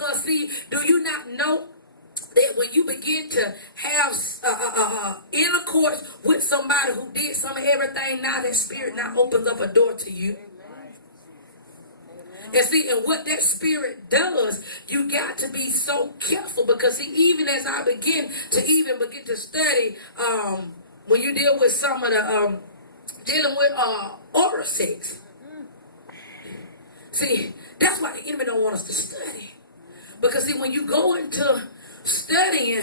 because, see, do you not know that when you begin to have intercourse with somebody who did some of everything, now that spirit now opens up a door to you. And see, and what that spirit does, you got to be so careful, because see, even as I begin to study, when you deal with some of the dealing with oral sex, see, that's why the enemy don't want us to study, because see, when you go into studying,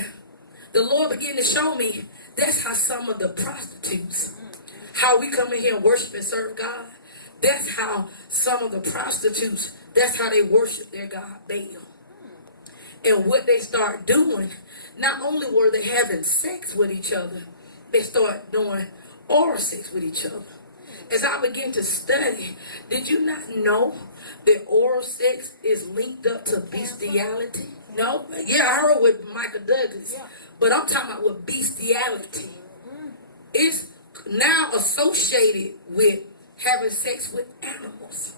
the Lord began to show me that's how some of the prostitutes, how we come in here and worship and serve God. That's how some of the prostitutes, that's how they worship their God, Baal. And what they start doing, not only were they having sex with each other, they start doing oral sex with each other. As I begin to study, did you not know that oral sex is linked up to bestiality? No? Yeah, I heard with Michael Douglas. But I'm talking about with bestiality. It's now associated with having sex with animals.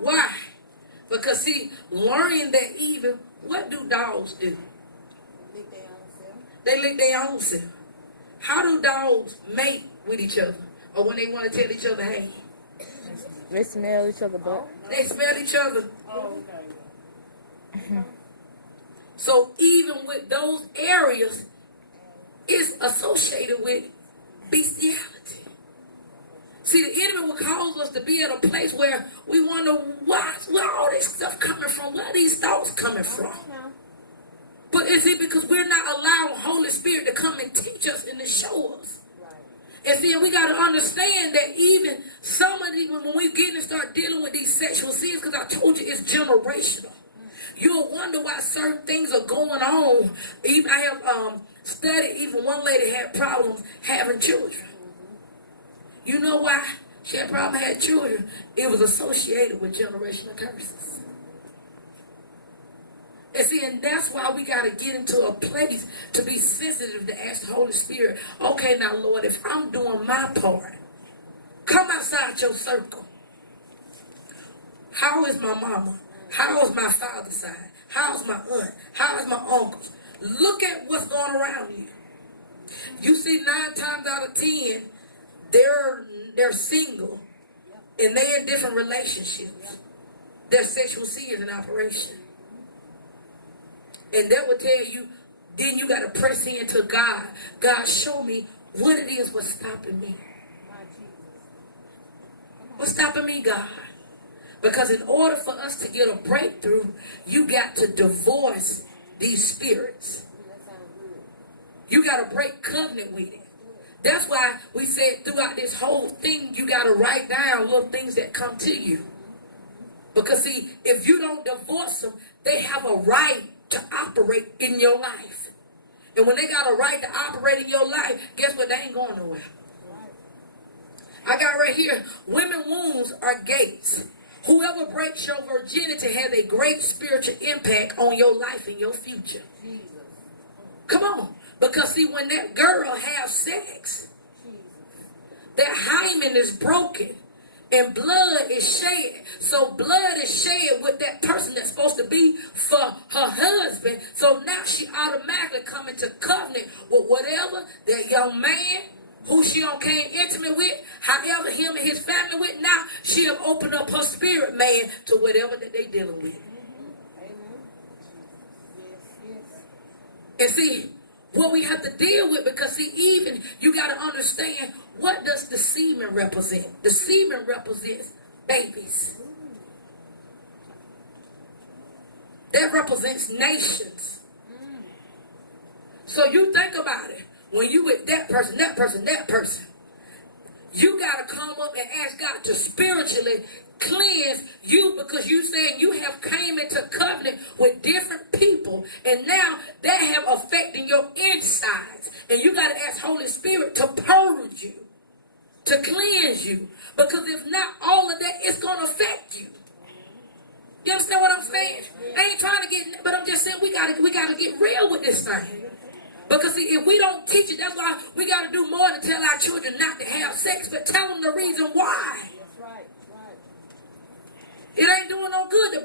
Why? Because see, learning that even, what do dogs do? Lick their own self. They lick their own self. How do dogs mate with each other? Or when they want to tell each other, hey? They smell each other butt. They smell each other. Oh, okay. So even with those areas, it's associated with bestiality. See, the enemy will cause us to be at a place where we wonder where all this stuff coming from, where these thoughts coming from. But is it because we're not allowing Holy Spirit to come and teach us and to show us? And see, we got to understand that even some of these, when we get and start dealing with these sexual sins, because I told you it's generational. You'll wonder why certain things are going on. Even I have studied, even one lady had problems having children. You know why she had problems having children? It was associated with generational curses. And see, and that's why we got to get into a place to be sensitive to ask the Holy Spirit, okay, now, Lord, if I'm doing my part, come outside your circle. How is my mama? How is my father's side? How's my aunt? How is my uncles? Look at what's going around you. You see 9 times out of 10, they're single, and they're in different relationships. Their sexual sin is in operation. And that will tell you, then you got to press into God. God, show me what it is what's stopping me. What's stopping me, God? Because in order for us to get a breakthrough, you got to divorce these spirits. You got to break covenant with it. That's why we said throughout this whole thing, you got to write down little things that come to you. Because see, if you don't divorce them, they have a right to operate in your life. And when they got a right to operate in your life, guess what? They ain't going nowhere. I got right here, women wounds are gates. Whoever breaks your virginity has a great spiritual impact on your life and your future. Come on. Because see, when that girl has sex, that hymen is broken and blood is shed. So blood is shed with that person that's supposed to be for her husband. So now she automatically come into covenant with whatever that young man who she don't came intimate with, however him and his family with, now she'll open up her spirit man to whatever that they dealing with. And see, what we have to deal with, because see, even you got to understand, what does the semen represent? The semen represents babies. That represents nations. So you think about it. When you with that person, you got to come up and ask God to spiritually cleanse you, because you saying you have came into covenant with different people, and now that have affected your insides, and you got to ask Holy Spirit to purge you, to cleanse you, because if not, all of that is going to affect you. You understand what I'm saying? I ain't trying to get, but I'm just saying we gotta get real with this thing. Because see, if we don't teach it, that's why we got to do more than tell our children not to have sex, but tell them the reason why. It ain't doing no good. The